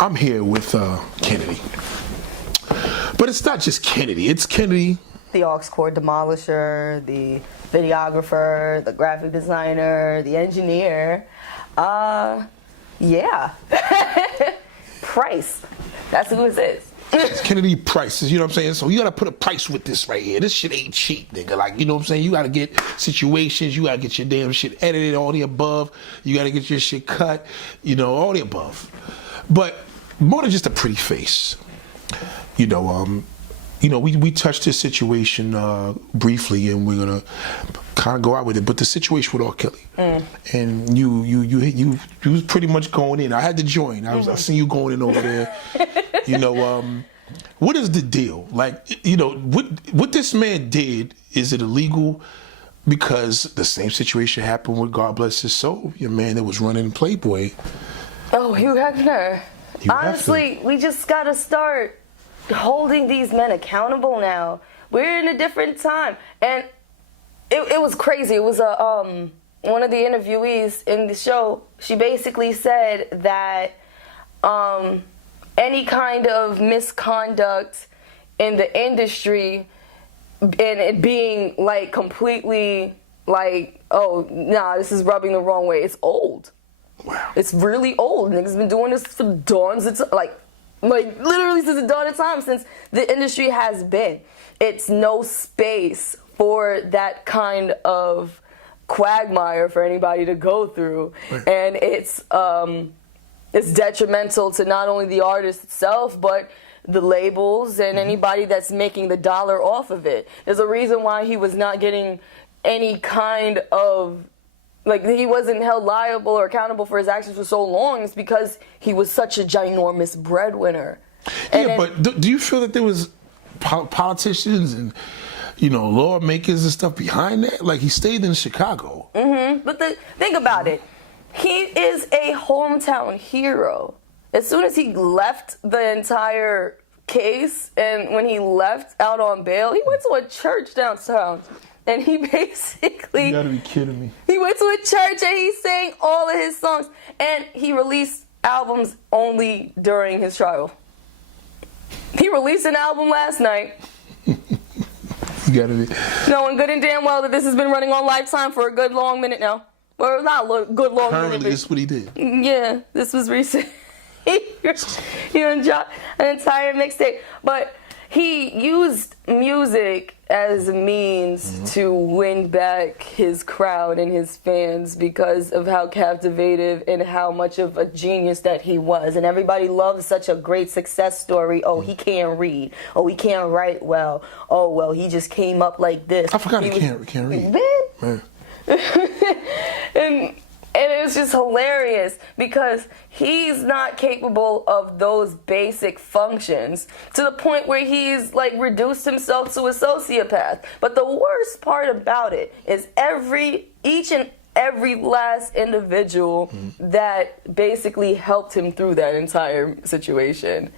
I'm here with Kennedy. But it's not just Kennedy. It's Kennedy. The aux cord demolisher, the videographer, the graphic designer, the engineer. Yeah. Price. That's who it is. It's Kennedy Price, you know what I'm saying? So you gotta put a price with this right here. This shit ain't cheap, nigga. Like, you know what I'm saying? You gotta get situations, you gotta get your damn shit edited, all the above. You gotta get your shit cut, you know, all the above. But more than just a pretty face. We touched this situation briefly, and we're gonna kind of go out with it. But the situation with R. Kelly, and you was pretty much going in. I had to join. I seen you going in over there. What is the deal? Like, what this man did, is it illegal? Because the same situation happened with, God bless his soul, your man that was running Playboy. Oh, Hugh Hefner. Honestly, we just gotta start holding these men accountable now. We're in a different time. And it was crazy. It was one of the interviewees in the show, she basically said that any kind of misconduct in the industry and it being like completely like, oh, nah, this is rubbing the wrong way. It's old. Wow. It's really old. Niggas been doing this for dawns. It's like literally since the dawn of time, since the industry has been. It's no space for that kind of quagmire for anybody to go through. Right. And it's detrimental to not only the artist itself, but the labels and anybody that's making the dollar off of it. There's a reason why he was not getting any kind of, like, he wasn't held liable or accountable for his actions for so long. It's because he was such a ginormous breadwinner. But do you feel that there was politicians and, lawmakers and stuff behind that? Like, he stayed in Chicago. But think about it. He is a hometown hero. As soon as he left the entire case, and when he left out on bail, he went to a church downtown. And he basically... You gotta be kidding me. He went to a church and he sang all of his songs. And he released albums only during his trial. He released an album last night. You gotta be... Knowing good and damn well that this has been running on Lifetime for a good long minute now. Well, not a good long minute. Apparently, this is what he did. Yeah, this was recent. He dropped an entire mixtape. But he used music as a means to win back his crowd and his fans because of how captivative and how much of a genius that he was. And everybody loves such a great success story. Oh, he can't read. Oh, he can't write well. Oh, well, he just came up like this. I forgot he can't read. Man. And it was just hilarious because he's not capable of those basic functions to the point where he's like reduced himself to a sociopath. But the worst part about it is each and every last individual that basically helped him through that entire situation.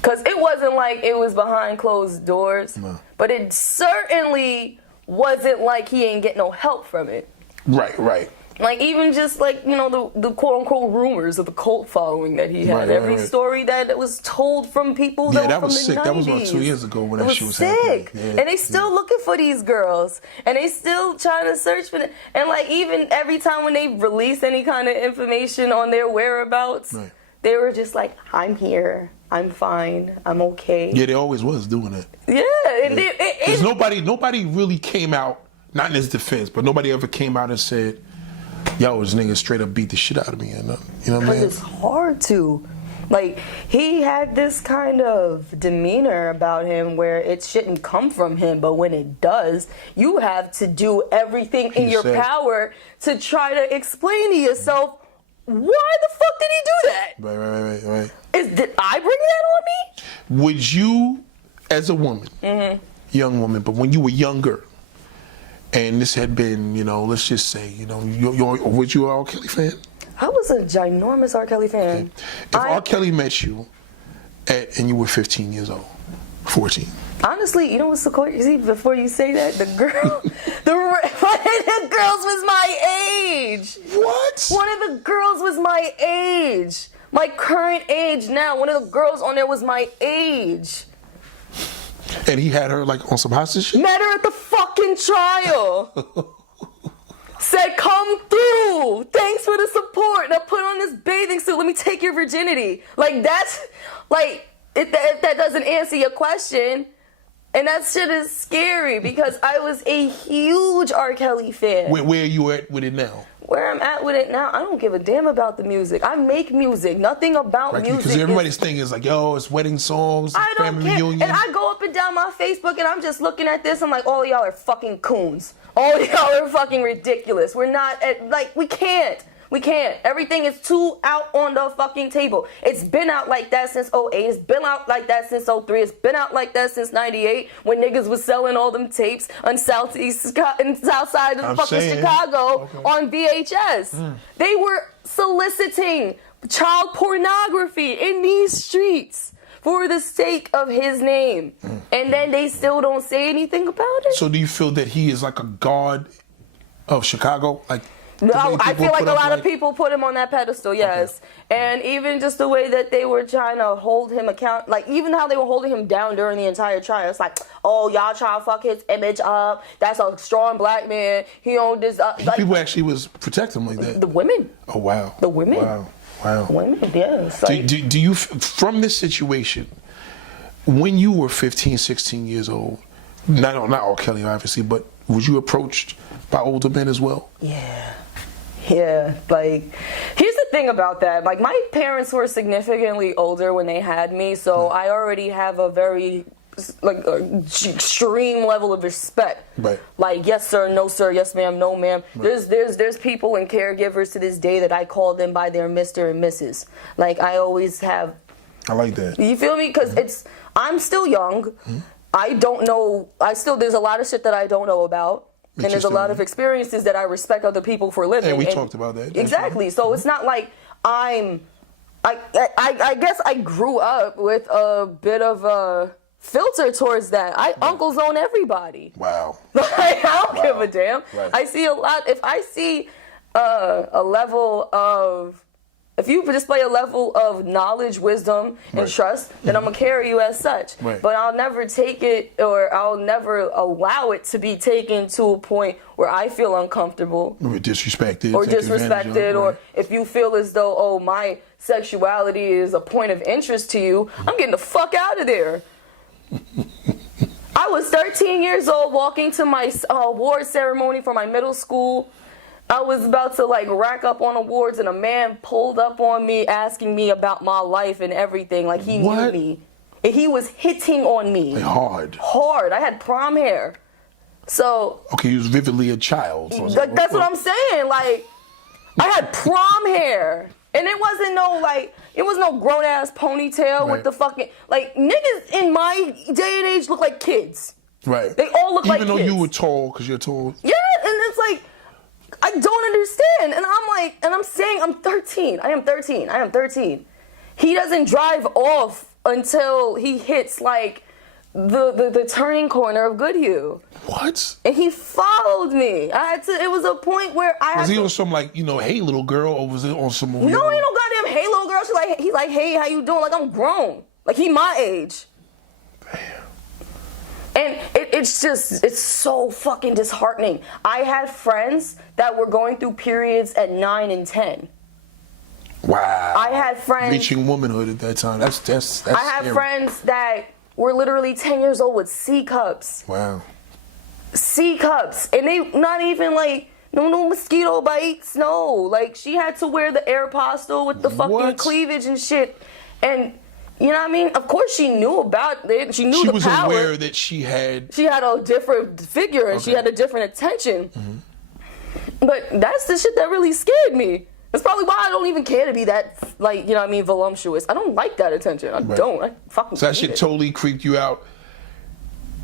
Because it wasn't like it was behind closed doors, but it certainly wasn't like he ain't get no help from it. Right. Like, even just, like, the quote-unquote rumors of the cult following that he had. Every story that was told from people that were from the 90s. Sick. That was about 2 years ago when that shit was happening. Yeah, and they still looking for these girls. And they still trying to search for them. And, like, even every time when they release any kind of information on their whereabouts, they were just like, I'm here. I'm fine. I'm okay. Yeah, they always was doing it. Yeah. And because nobody really came out, not in his defense, but nobody ever came out and said, yo, this nigga straight up beat the shit out of me. You know what I mean? Because it's hard to. Like, he had this kind of demeanor about him where it shouldn't come from him, but when it does, you have to do everything in your power to try to explain to yourself, why the fuck did he do that? Right. Did I bring that on me? Would you, as a woman, young woman, but when you were younger, and this had been, let's just say, was you an R. Kelly fan? I was a ginormous R. Kelly fan. Okay. If R. Kelly met you and you were 15 years old, 14. Honestly, you know what's so crazy? Before you say that, one of the girls was my age. What? One of the girls was my age. My current age now. One of the girls on there was my age. And he had her like on some hostage shit? Met her at the fucking trial. Said, come through. Thanks for the support. Now put on this bathing suit. Let me take your virginity. Like, that's, like, if that doesn't answer your question, and that shit is scary because I was a huge R. Kelly fan. Where are you at with it now? Where I'm at with it now, I don't give a damn about the music. I make music. Nothing about music. Because everybody's thing is like, yo, it's wedding songs, I don't family care. reunion. And I go up and down my Facebook and I'm just looking at this. I'm like, all y'all are fucking coons. All y'all are fucking ridiculous. We're not at, like, we can't. We can't. Everything is too out on the fucking table. It's been out like that since 08. It's been out like that since 03. It's been out like that since 98 when niggas was selling all them tapes on south side of fucking Chicago on VHS. They were soliciting child pornography in these streets for the sake of his name. And then they still don't say anything about it. So do you feel that he is like a god of Chicago? Like, no, I feel like a lot of people put him on that pedestal, yes. Okay. And even just the way that they were trying to hold him account, like even how they were holding him down during the entire trial. It's like, oh, y'all trying to fuck his image up. That's a strong black man. He owned this. Like, people actually was protecting him like that. The women. Oh, wow. The women. Wow. The women, yes. Like, do you, from this situation, when you were 15, 16 years old, not R. Kelly, obviously, but was you approached by older men as well? Yeah, like, here's the thing about that. Like, my parents were significantly older when they had me, so I already have a very, like, extreme level of respect. Right. Like, yes, sir, no, sir, yes, ma'am, no, ma'am. Right. There's people and caregivers to this day that I call them by their Mr. and Mrs. Like, I always have. I like that. You feel me? Because I'm still young. I don't know. There's a lot of shit that I don't know about. And there's a lot of experiences that I respect other people for living. And we talked about that. Exactly. So it's not like I guess I grew up with a bit of a filter towards that. Uncle zone everybody. Wow. Like, I don't give a damn. Right. I see a lot. If I see a level of, if you display a level of knowledge, wisdom, and trust, then I'm going to carry you as such. Right. But I'll never take it, or I'll never allow it to be taken to a point where I feel uncomfortable. Or disrespected. Or if you feel as though, oh, my sexuality is a point of interest to you, I'm getting the fuck out of there. I was 13 years old walking to my award ceremony for my middle school. I was about to like rack up on awards and a man pulled up on me asking me about my life and everything. Like he knew me. And he was hitting on me. Like hard. Hard. I had prom hair. So. Okay, he was vividly a child. So that's what I'm saying. Like, I had prom hair. And it wasn't it was no grown ass ponytail with the fucking, like, niggas in my day and age look like kids. Right. They all look like kids. Even though you were tall, because you're tall. Yeah, and it's like, I don't understand. And I'm like, and I'm saying I'm 13. I am 13. He doesn't drive off until he hits like the turning corner of Goodhue. What? And he followed me. It was a point where I had Was he on some like, hey little girl, or was it on some No, ain't no goddamn hey little girl. He's like, hey, how you doing? Like, I'm grown. Like, he my age. Damn. And it's so fucking disheartening. I had friends that were going through periods at 9 and 10. Wow. I had friends reaching womanhood at that time. That's I had scary. friends that were literally 10 years old with C cups. Wow. C cups. And they not even like no mosquito bites, no. Like, she had to wear the Aeropostale with the fucking cleavage and shit. And you know what I mean? Of course she knew about it. She knew the power. She was aware that she had a different figure and she had a different attention. Mm-hmm. But that's the shit that really scared me. That's probably why I don't even care to be that, like, you know what I mean, voluptuous. I don't like that attention. I don't. I fucking So that shit totally creeped you out.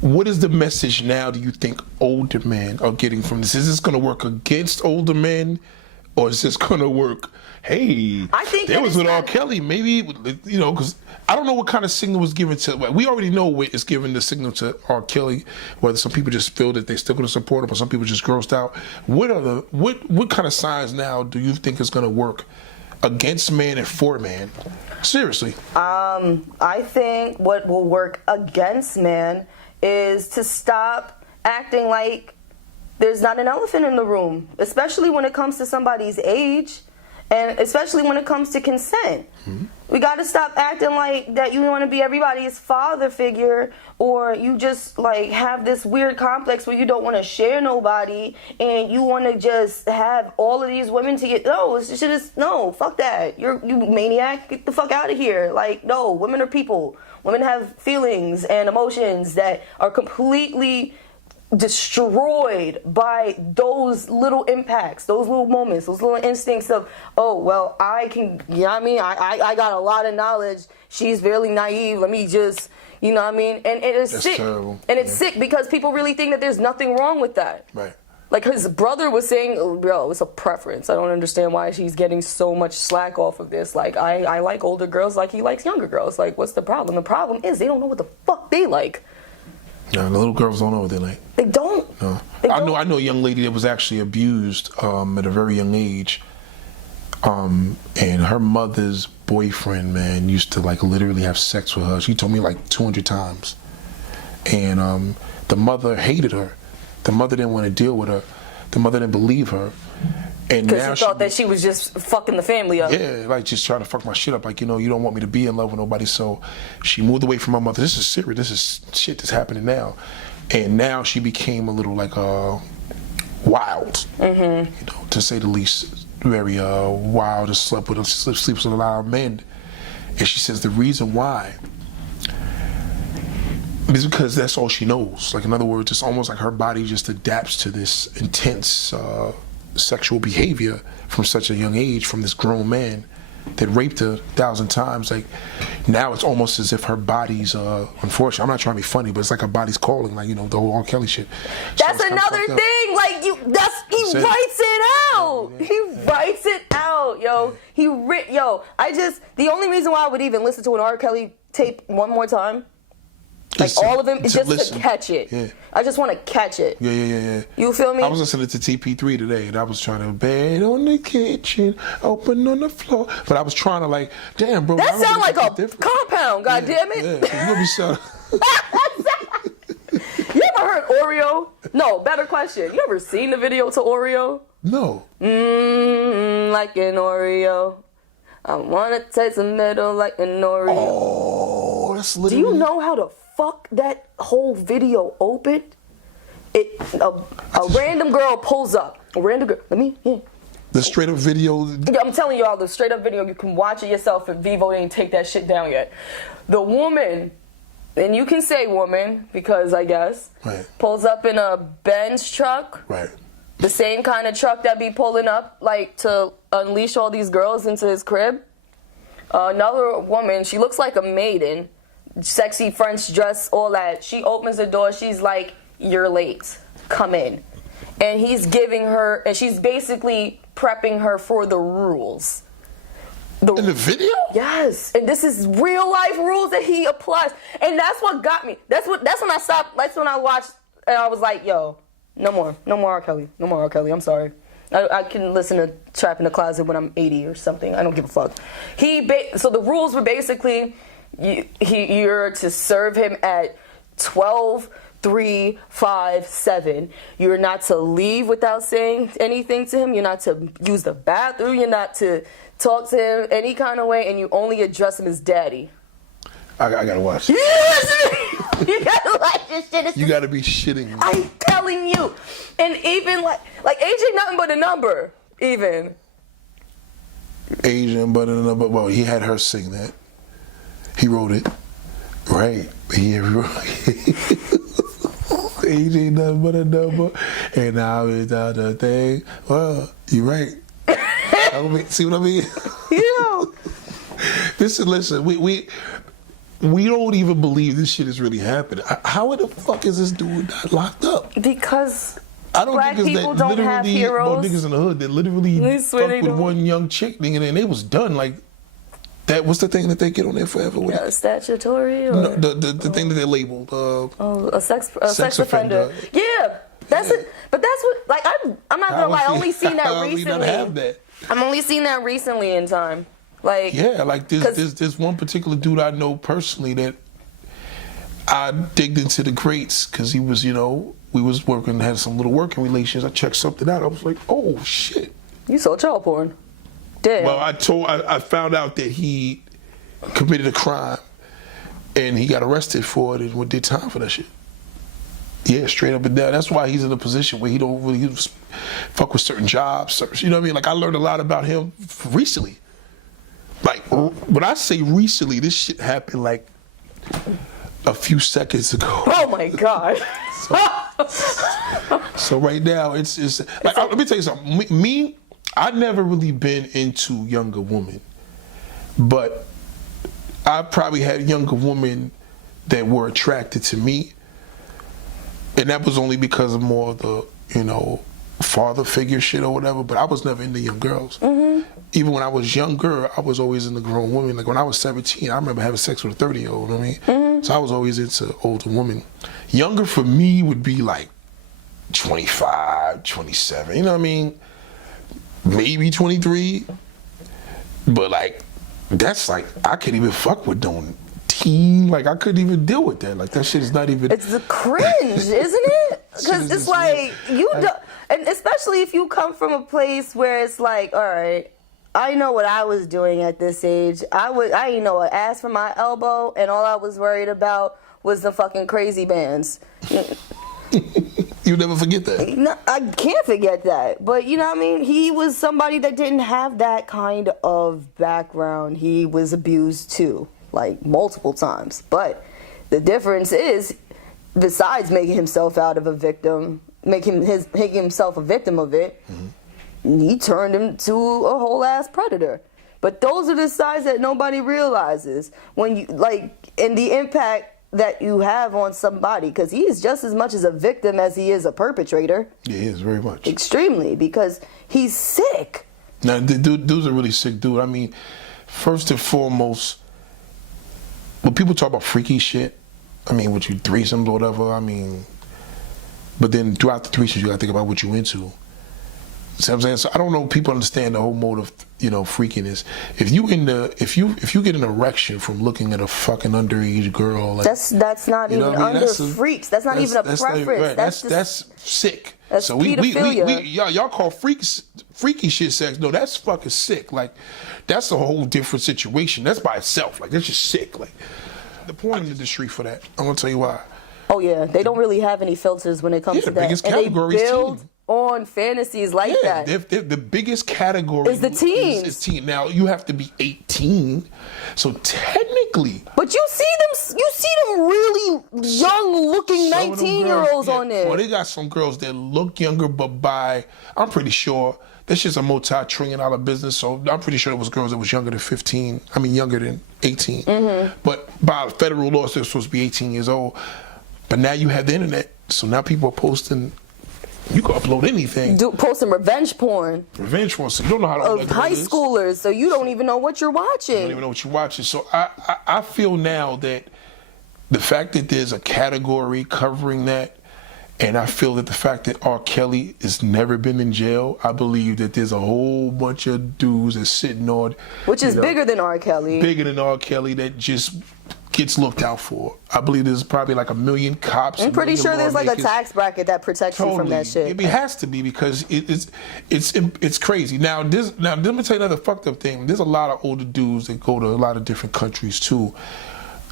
What is the message now, do you think, older men are getting from this? Is this going to work against older men? Or is this going to work, hey, I think there was with R. Kelly, maybe, because I don't know what kind of signal was given to, we already know what is given the signal to R. Kelly, whether some people just feel that they're still going to support him or some people just grossed out. What kind of signs now do you think is going to work against man and for man? Seriously. I think what will work against man is to stop acting like there's not an elephant in the room, especially when it comes to somebody's age, and especially when it comes to consent. We got to stop acting like that you want to be everybody's father figure, or you just like have this weird complex where you don't want to share nobody and you want to just have all of these women to get. No, it's just no, fuck that. You maniac, get the fuck out of here. Like, no, women are people. Women have feelings and emotions that are completely destroyed by those little impacts, those little moments, those little instincts of, oh, well, I can, you know what I mean? I got a lot of knowledge. She's very naive. Let me just, you know what I mean? And it's That's sick. terrible. And it's sick because people really think that there's nothing wrong with that. Right. Like his brother was saying, oh, bro, it's a preference. I don't understand why she's getting so much slack off of this. Like, I like older girls like he likes younger girls. Like, what's the problem? The problem is they don't know what the fuck they like. Yeah, the little girls don't know what they like. They don't. No. They I don't. know a young lady that was actually abused at a very young age. And her mother's boyfriend, man, used to like literally have sex with her. She told me like 200 times. And the mother hated her. The mother didn't want to deal with her. The mother didn't believe her. And now Because she thought that she was just fucking the family up. yeah, like just trying to fuck my shit up. Like, you know, you don't want me to be in love with nobody. So she moved away from my mother. This is serious. This is shit that's happening now. And now she became a little like wild, you know, to say the least. Very wild and sleeps with a lot of men. And she says the reason why is because that's all she knows. Like, in other words, it's almost like her body just adapts to this intense sexual behavior from such a young age from this grown man that raped her 1,000 times. Like, now it's almost as if her body's unfortunately, I'm not trying to be funny, but it's like her body's calling, like, you know, the whole R. Kelly shit. That's So it's kinda another fucked up. thing. Like, he That's it. writes it out. He writes it out, yo. The only reason why I would even listen to an R. Kelly tape one more time, like Is to- all of them, is to just listen. to catch it. Yeah. I just want to catch it. Yeah. You feel me? I was listening to TP3 today, and I was trying to bed on the kitchen, open on the floor, but I was trying to like, damn, bro. That I sound really like a different. compound, Yeah, goddammit. Yeah, you gonna be sound. You ever heard Oreo? No, better question. You ever seen the video to Oreo? No. Like an Oreo. I wanna taste the middle like an Oreo. Oh, that's Do literally. you know how the fuck that whole video opened? A random girl pulls up. A random girl. the straight up video? I'm telling y'all, the straight up video, you can watch it yourself if Vivo didn't take that shit down yet. The woman, and you can say woman because I guess, Right. pulls up in a Benz truck. Right. The same kind of truck that be pulling up like to unleash all these girls into his crib. Another woman, she looks like a maiden, sexy French dress, all that. She opens the door, she's like, "You're late, come in." And he's giving her, and she's basically prepping her for the rules. In the video? Yes, and this is real life rules that he applies, and that's what got me. That's when I stopped. That's when I watched, and I was like, "Yo, no more R. Kelly, no more R. Kelly." I'm sorry. I can listen to Trap in the Closet when I'm 80 or something. I don't give a fuck. So the rules were basically, you're to serve him at 12, 3, 5, 7. You're not to leave without saying anything to him. You're not to use the bathroom. You're not to talk to him any kind of way, and you only address him as daddy. I gotta watch. You gotta like this shit. You gotta be shitting me. I'm telling you. And even like AJ nothing but a number. Even. Asian, but well, he had her sing that. He wrote it, right? He wrote AJ nothing but a number, and now it's the other thing. Well, you right. See what I mean? Yeah. Listen. We don't even believe this shit is really happening. How the fuck is this dude not locked up? Because I don't black think people that don't literally have heroes. niggas in the hood that literally They swear fucked they with don't. one young chick, nigga, and it was done. Like that. What's the thing that they get on there forever with? Statutory or No, the thing that they labeled. a sex offender. Yeah. That's it. But that's what, like, I'm not gonna lie. I only seen that How we not have recently. that? I'm only seen that recently in time. Like, Yeah, like this one particular dude I know personally that I digged into the greats because he was, we was working, had some little working relations. I checked something out. I was like, oh shit. you sold child porn. Damn. Well, I found out that he committed a crime and he got arrested for it and did time for that shit. Yeah, straight up and down. That's why he's in a position where he don't really fuck with certain jobs. You know what I mean? Like, I learned a lot about him recently. Like, when I say recently, this shit happened like a few seconds ago. Oh my god. So right now, it's like, let me tell you something. Me, I've never really been into younger women, but I probably had younger women that were attracted to me, and that was only because of more of the, father figure shit or whatever. But I was never into young girls. Mm-hmm. Even when I was younger, I was always into grown women. Like when I was 17, I remember having sex with a 30-year-old. You know what I mean? Mm-hmm. So I was always into older women. Younger for me would be like 25, 27. You know what I mean? Maybe 23. But like, that's like, I can't even fuck with no teen. Like, I couldn't even deal with that. Like, that shit is not even. It's the cringe, isn't it? Because it's like, you don't. And especially if you come from a place where it's like, all right, I know what I was doing at this age. I didn't know an ass from my elbow, and all I was worried about was the fucking crazy bands. You never forget that. No, I can't forget that. But you know what I mean? He was somebody that didn't have that kind of background. He was abused too, like multiple times. But the difference is, besides making himself out of a victim, making himself a victim of it, he turned him to a whole ass predator. But those are the signs that nobody realizes when you and the impact that you have on somebody, because he is just as much as a victim as he is a perpetrator. Yeah, he is very much. Extremely, because he's sick. Now, the dude's a really sick dude. I mean, first and foremost, when people talk about freaky shit, I mean, with you threesomes or whatever, I mean, but then throughout the threesomes, you gotta think about what you into. See what I'm saying? So I don't know if people understand the whole mode of, freakiness. If you get an erection from looking at a fucking underage girl, like, that's not even under freaks. That's not even a preference. That's sick. That's so pedophilia. y'all call freaky shit sex. No, that's fucking sick. Like, that's a whole different situation. That's by itself. Like, that's just sick. Like, the porn industry for that. I'm gonna tell you why. Oh yeah, they don't really have any filters when it comes to the that. biggest And category they is build teen. on fantasies like that. The biggest category is the teens. Is teen. Now, you have to be 18, so technically. But you see them really young-looking 19-year-olds on there. Well, they got some girls that look younger, but I'm pretty sure this is a multi-trillion-dollar business, so I'm pretty sure it was girls that was younger than 15. I mean, younger than 18. Mm-hmm. But by federal law, they're supposed to be 18 years old. But now you have the internet, so now people are posting. You can upload anything. Posting revenge porn. Revenge porn. So you don't know how to of high schoolers, so you don't even know what you're watching. You don't even know what you're watching. So I feel now that the fact that there's a category covering that, and I feel that the fact that R. Kelly has never been in jail, I believe that there's a whole bunch of dudes that's sitting on. Which is bigger than R. Kelly. Bigger than R. Kelly that just gets looked out for. I believe there's probably like 1 million cops. I'm pretty sure there's like a tax bracket that protects you from that shit. It has to be, because it's crazy. Now let me tell you another fucked up thing. There's a lot of older dudes that go to a lot of different countries too,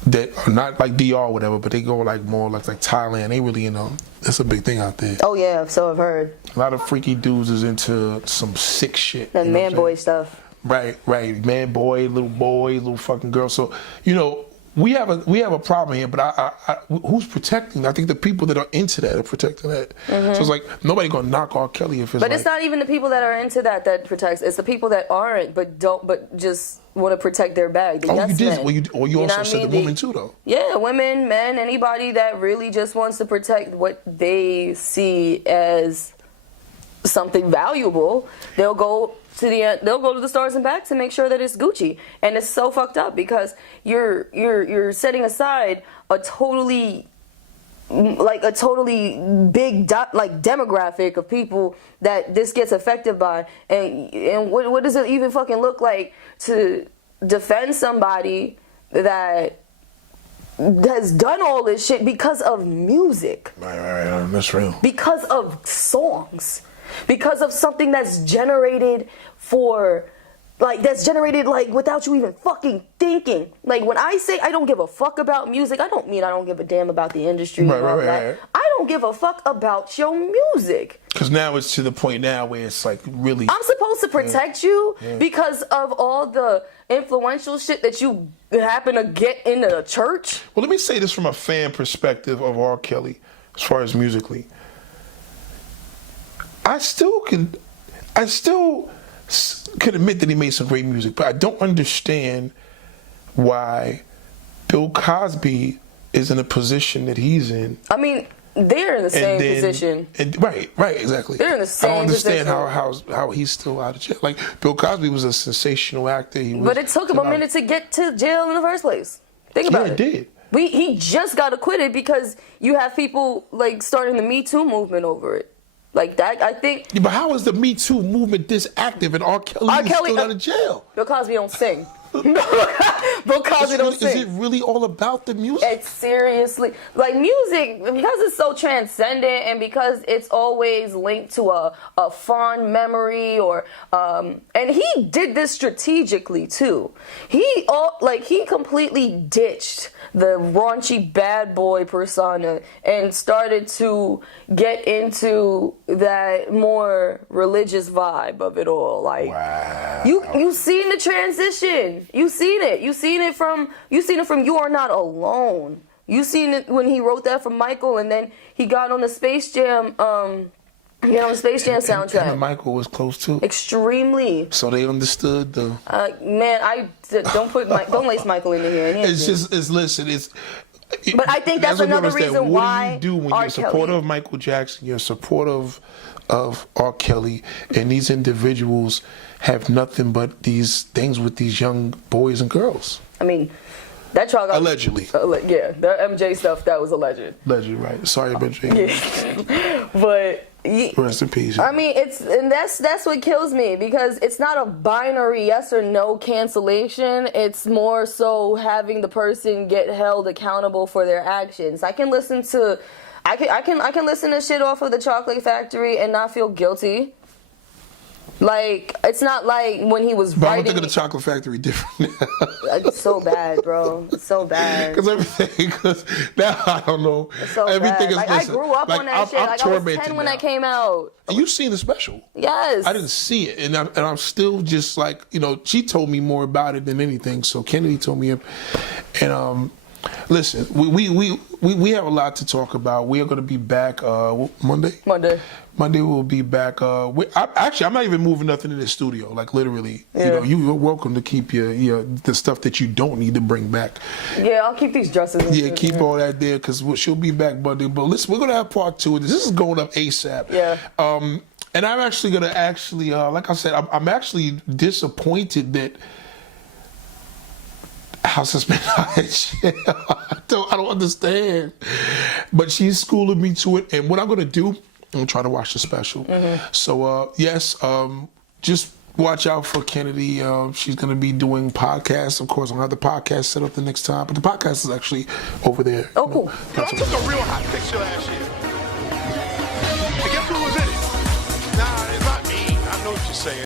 that are not like DR or whatever, but they go like more like Thailand. They really, that's a big thing out there. Oh yeah, so I've heard. A lot of freaky dudes is into some sick shit. And man boy stuff. Right. Man boy, little fucking girl. So, we have a problem here, but who's protecting? I think the people that are into that are protecting that. Mm-hmm. So it's like nobody gonna knock R. Kelly if it's. But it's not even the people that are into that protects. It's the people that aren't, but just want to protect their bag. The you did. Men. Well, you also said the women too, though. Yeah, women, men, anybody that really just wants to protect what they see as something valuable, they'll go to the stars and back to make sure that it's Gucci. And it's so fucked up, because you're setting aside a totally like a totally big like demographic of people that this gets affected by, and what does it even fucking look like to defend somebody that has done all this shit because of music? Right, that's real. Because of songs, because of something that's generated without you even fucking thinking. Like, when I say I don't give a fuck about music, I don't mean I don't give a damn about the industry and all that. Right. I don't give a fuck about your music. Because now it's to the point now where it's like really... I'm supposed to protect you because of all the influential shit that you happen to get into the church? Well, let me say this from a fan perspective of R. Kelly, as far as musically. I still can admit that he made some great music, but I don't understand why Bill Cosby is in a position that he's in. I mean, they're in the same position. Right, exactly. They're in the same I don't understand position. how he's still out of jail. Like, Bill Cosby was a sensational actor. But it took him a minute to get to jail in the first place. Think about it. Yeah, it did. He just got acquitted because you have people like starting the Me Too movement over it. Like that, I think. Yeah, but how is the Me Too movement this active and R. Kelly is still out of jail? Bill Cosby don't sing. Bill Cosby don't sing. Is it really all about the music? It's seriously, like, music, because it's so transcendent and because it's always linked to a fond memory or and he did this strategically too. He completely ditched the raunchy bad boy persona and started to get into that more religious vibe of it all. Like, wow. You seen the transition. You seen it from You Are Not Alone. You seen it when he wrote that for Michael, and then he got on the Space Jam soundtrack. And Michael was close too. Extremely. So they understood the. Man, don't lace Michael into here. But I think that's another reason why. What do you do when you're supportive of Michael Jackson? You're supportive of R. Kelly, and these individuals have nothing but these things with these young boys and girls. I mean, that child got allegedly. Yeah, the MJ stuff, that was alleged. Allegedly, right? Sorry, MJ. Yeah. But rest in peace. I mean, that's what kills me, because it's not a binary yes or no cancellation. It's more so having the person get held accountable for their actions. I can listen to shit off of the Chocolate Factory and not feel guilty. Like, it's not like when he was but writing. I don't think of the Chocolate Factory different. It's so bad, bro. It's so bad. Because now I don't know. It's so everything bad. is. Like, listen, I grew up on that shit. Like, I was 10 when that came out. You seen the special? Yes. I didn't see it, and I'm still just like, she told me more about it than anything. So Kennedy told me, and listen, we have a lot to talk about. We are going to be back Monday. Monday we'll be back. I'm not even moving nothing in the studio. Like, literally, yeah. You're welcome to keep your the stuff that you don't need to bring back. Yeah, I'll keep these dresses. Yeah, keep all that there, because she'll be back Monday. But listen, we're gonna have part 2 of this. This is going up ASAP. Yeah. And I'm actually gonna like I said, I'm actually disappointed that House has been out of jail. I don't understand. But she's schooling me to it, and what I'm gonna do, I'm trying to watch the special. Mm-hmm. So yes, just watch out for Kennedy. She's going to be doing podcasts. Of course, I'll have the podcast set up the next time, but the podcast is actually over there. Oh, cool. I took a real hot picture last year. And guess who was in it? Nah, it's not me. I know what you're saying.